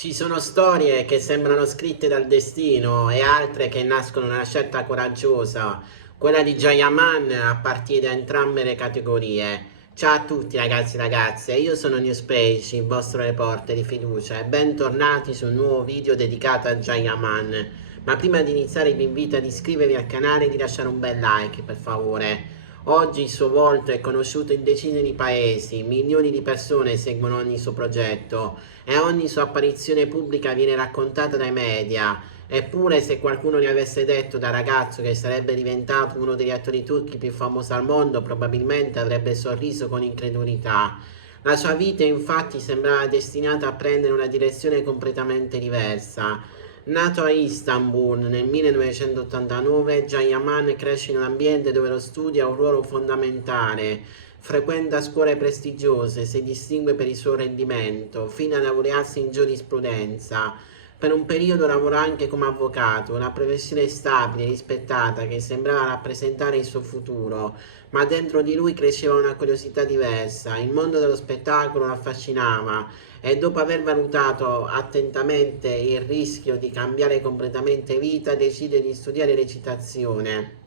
Ci sono storie che sembrano scritte dal destino e altre che nascono da una scelta coraggiosa. Quella di Jayaman appartiene a entrambe le categorie. Ciao a tutti ragazzi e ragazze, io sono Newspage, il vostro reporter di fiducia e bentornati su un nuovo video dedicato a Jayaman. Ma prima di iniziare vi invito ad iscrivervi al canale e di lasciare un bel like per favore. Oggi il suo volto è conosciuto in decine di paesi, milioni di persone seguono ogni suo progetto e ogni sua apparizione pubblica viene raccontata dai media. Eppure, se qualcuno gli avesse detto da ragazzo che sarebbe diventato uno degli attori turchi più famosi al mondo, probabilmente avrebbe sorriso con incredulità. La sua vita infatti sembrava destinata a prendere una direzione completamente diversa. Nato a Istanbul nel 1989, Jayaman cresce in un ambiente dove lo studio ha un ruolo fondamentale. Frequenta scuole prestigiose, si distingue per il suo rendimento, fino a laurearsi in giurisprudenza. Per un periodo lavorò anche come avvocato, una professione stabile e rispettata che sembrava rappresentare il suo futuro, ma dentro di lui cresceva una curiosità diversa. Il mondo dello spettacolo lo affascinava e dopo aver valutato attentamente il rischio di cambiare completamente vita, decide di studiare recitazione.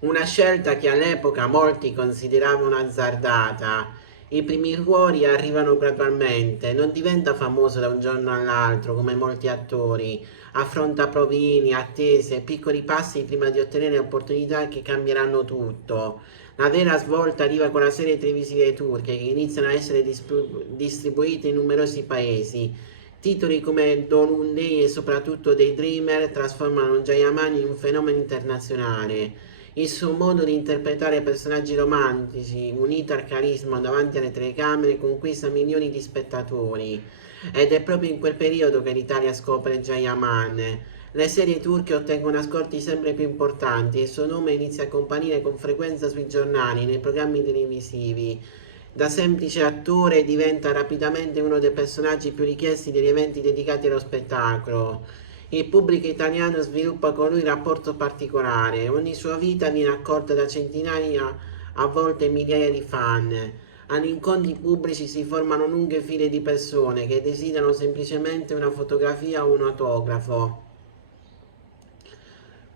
Una scelta che all'epoca molti consideravano azzardata. I primi ruoli arrivano gradualmente, non diventa famoso da un giorno all'altro come molti attori, affronta provini, attese e piccoli passi prima di ottenere opportunità che cambieranno tutto. La vera svolta arriva con la serie televisive turche che iniziano a essere distribuite in numerosi paesi. Titoli come Dolunday e soprattutto Daydreamer trasformano Jayaman in un fenomeno internazionale. Il suo modo di interpretare personaggi romantici, unito al carisma davanti alle telecamere, conquista milioni di spettatori. Ed è proprio in quel periodo che l'Italia scopre Jayaman. Le serie turche ottengono ascolti sempre più importanti e il suo nome inizia a comparire con frequenza sui giornali, nei programmi televisivi. Da semplice attore diventa rapidamente uno dei personaggi più richiesti degli eventi dedicati allo spettacolo. Il pubblico italiano sviluppa con lui un rapporto particolare, ogni sua vita viene accolta da centinaia, a volte migliaia di fan. Agli incontri pubblici si formano lunghe file di persone che desiderano semplicemente una fotografia o un autografo.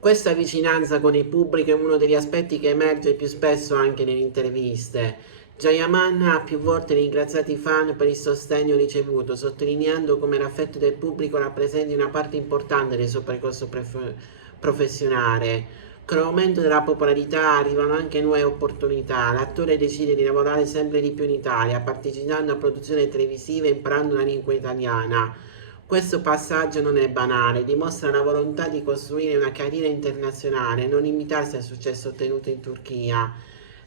Questa vicinanza con il pubblico è uno degli aspetti che emerge più spesso anche nelle interviste. Jayaman ha più volte ringraziato i fan per il sostegno ricevuto, sottolineando come l'affetto del pubblico rappresenti una parte importante del suo percorso professionale. Con l'aumento della popolarità arrivano anche nuove opportunità. L'attore decide di lavorare sempre di più in Italia, partecipando a produzioni televisive e imparando la lingua italiana. Questo passaggio non è banale, dimostra la volontà di costruire una carriera internazionale e non limitarsi al successo ottenuto in Turchia.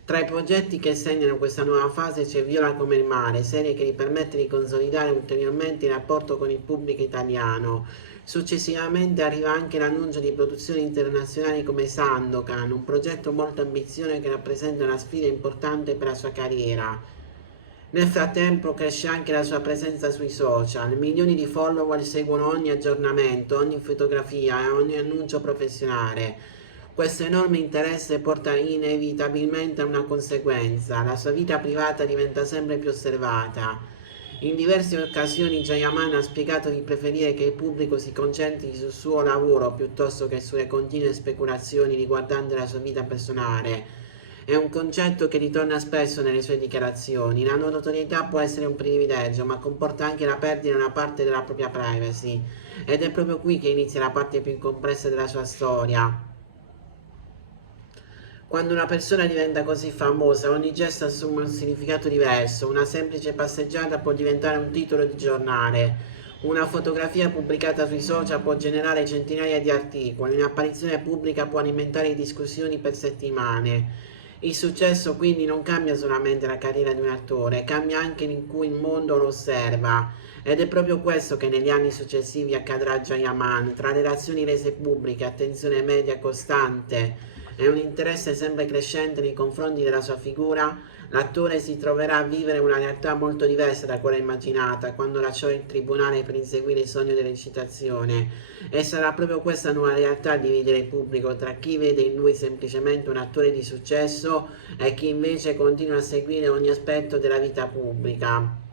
Tra i progetti che segnano questa nuova fase c'è Viola come il mare, serie che gli permette di consolidare ulteriormente il rapporto con il pubblico italiano. Successivamente arriva anche l'annuncio di produzioni internazionali come Sandokan, un progetto molto ambizioso che rappresenta una sfida importante per la sua carriera. Nel frattempo cresce anche la sua presenza sui social, milioni di follower seguono ogni aggiornamento, ogni fotografia e ogni annuncio professionale. Questo enorme interesse porta inevitabilmente a una conseguenza, la sua vita privata diventa sempre più osservata. In diverse occasioni Jayaman ha spiegato di preferire che il pubblico si concentri sul suo lavoro piuttosto che sulle continue speculazioni riguardanti la sua vita personale. È un concetto che ritorna spesso nelle sue dichiarazioni. La notorietà può essere un privilegio, ma comporta anche la perdita di una parte della propria privacy. Ed è proprio qui che inizia la parte più complessa della sua storia. Quando una persona diventa così famosa, ogni gesto assume un significato diverso. Una semplice passeggiata può diventare un titolo di giornale. Una fotografia pubblicata sui social può generare centinaia di articoli. Un'apparizione pubblica può alimentare discussioni per settimane. Il successo quindi non cambia solamente la carriera di un attore, cambia anche in cui il mondo lo osserva. Ed è proprio questo che negli anni successivi accadrà a Jayaman, tra relazioni rese pubbliche, attenzione media costante e un interesse sempre crescente nei confronti della sua figura, l'attore si troverà a vivere una realtà molto diversa da quella immaginata quando lasciò il tribunale per inseguire il sogno della recitazione. E sarà proprio questa nuova realtà a dividere il pubblico tra chi vede in lui semplicemente un attore di successo e chi invece continua a seguire ogni aspetto della vita pubblica.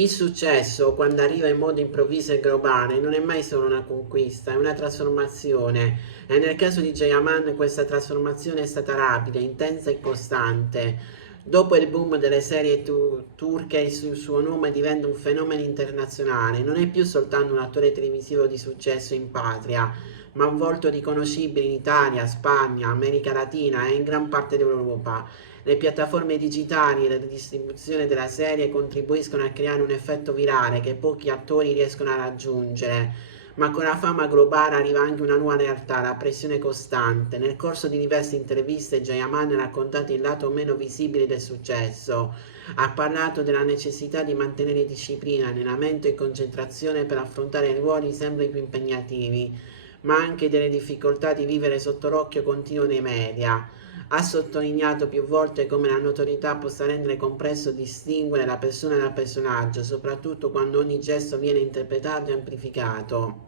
Il successo, quando arriva in modo improvviso e globale, non è mai solo una conquista, è una trasformazione. E nel caso di Jayaman questa trasformazione è stata rapida, intensa e costante. Dopo il boom delle serie turche, il suo nome diventa un fenomeno internazionale. Non è più soltanto un attore televisivo di successo in patria, ma un volto riconoscibile in Italia, Spagna, America Latina e in gran parte d'Europa. Le piattaforme digitali e la distribuzione della serie contribuiscono a creare un effetto virale che pochi attori riescono a raggiungere. Ma con la fama globale arriva anche una nuova realtà, la pressione costante. Nel corso di diverse interviste Jayaman ha raccontato il lato meno visibile del successo. Ha parlato della necessità di mantenere disciplina, allenamento e concentrazione per affrontare ruoli sempre più impegnativi, ma anche delle difficoltà di vivere sotto l'occhio continuo dei media. Ha sottolineato più volte come la notorietà possa rendere complesso distinguere la persona dal personaggio, soprattutto quando ogni gesto viene interpretato e amplificato.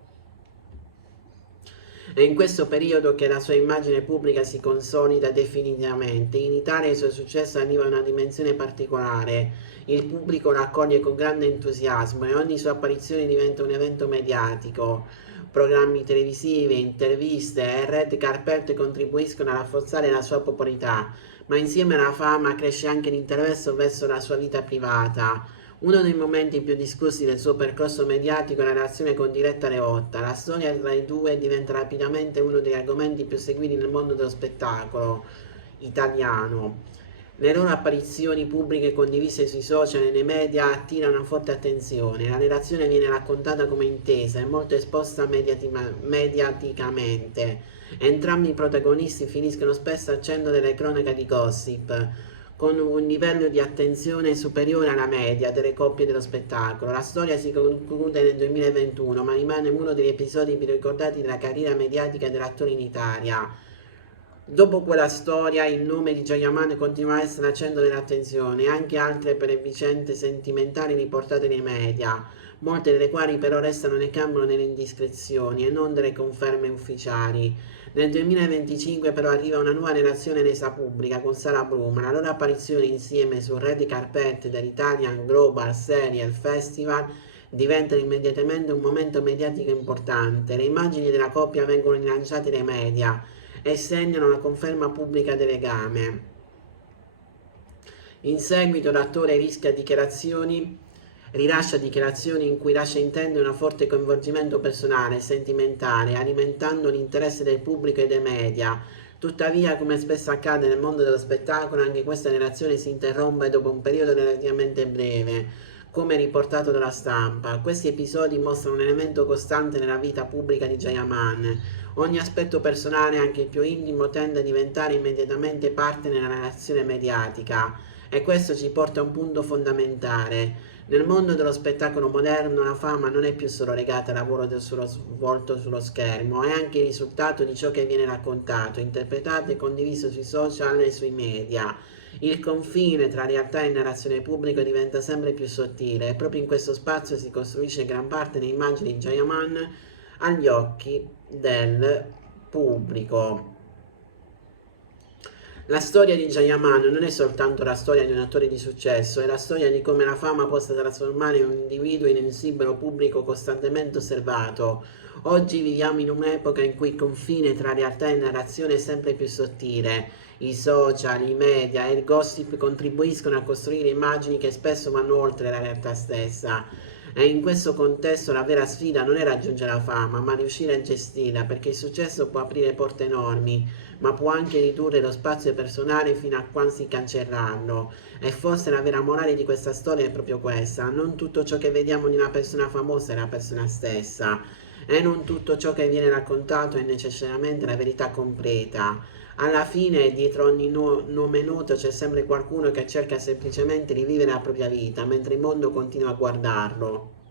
È in questo periodo che la sua immagine pubblica si consolida definitivamente. In Italia il suo successo arriva a una dimensione particolare. Il pubblico lo accoglie con grande entusiasmo e ogni sua apparizione diventa un evento mediatico. Programmi televisivi, interviste e red carpet contribuiscono a rafforzare la sua popolarità, ma insieme alla fama cresce anche l'interesse verso la sua vita privata. Uno dei momenti più discussi del suo percorso mediatico è la relazione con Diletta Leotta. La storia tra i due diventa rapidamente uno degli argomenti più seguiti nel mondo dello spettacolo italiano. Le loro apparizioni pubbliche condivise sui social e nei media attirano una forte attenzione. La relazione viene raccontata come intesa e molto esposta mediaticamente. Entrambi i protagonisti finiscono spesso al centro delle cronache di gossip, con un livello di attenzione superiore alla media delle coppie dello spettacolo. La storia si conclude nel 2021, ma rimane uno degli episodi più ricordati della carriera mediatica dell'attore in Italia. Dopo quella storia il nome di Jayaman continua a essere al centro dell'attenzione, anche altre per le vicende sentimentali riportate nei media, molte delle quali però restano nel campo delle indiscrezioni e non delle conferme ufficiali. Nel 2025 però arriva una nuova relazione resa pubblica con Sara Bloom. La loro apparizione insieme sul red carpet dell'Italian Global Serial Festival diventa immediatamente un momento mediatico importante. Le immagini della coppia vengono rilanciate dai media e segnano la conferma pubblica del legame. In seguito l'attore rilascia dichiarazioni in cui lascia intendere un forte coinvolgimento personale e sentimentale, alimentando l'interesse del pubblico e dei media. Tuttavia, come spesso accade nel mondo dello spettacolo, anche questa relazione si interrompe dopo un periodo relativamente breve, come riportato dalla stampa. Questi episodi mostrano un elemento costante nella vita pubblica di Jayaman. Ogni aspetto personale, anche il più intimo, tende a diventare immediatamente parte nella narrazione mediatica, e questo ci porta a un punto fondamentale. Nel mondo dello spettacolo moderno la fama non è più solo legata al lavoro svolto sullo schermo, è anche il risultato di ciò che viene raccontato, interpretato e condiviso sui social e sui media. Il confine tra realtà e narrazione pubblica diventa sempre più sottile e proprio in questo spazio si costruisce gran parte delle immagini di Jayaman agli occhi del pubblico. La storia di Jayaman non è soltanto la storia di un attore di successo, è la storia di come la fama possa trasformare un individuo in un simbolo pubblico costantemente osservato. Oggi viviamo in un'epoca in cui il confine tra realtà e narrazione è sempre più sottile. I social, i media e il gossip contribuiscono a costruire immagini che spesso vanno oltre la realtà stessa. E in questo contesto la vera sfida non è raggiungere la fama, ma riuscire a gestirla, perché il successo può aprire porte enormi, ma può anche ridurre lo spazio personale fino a quasi cancellarlo. E forse la vera morale di questa storia è proprio questa: non tutto ciò che vediamo di una persona famosa è la persona stessa, e non tutto ciò che viene raccontato è necessariamente la verità completa. Alla fine, dietro ogni nome noto c'è sempre qualcuno che cerca semplicemente di vivere la propria vita, mentre il mondo continua a guardarlo.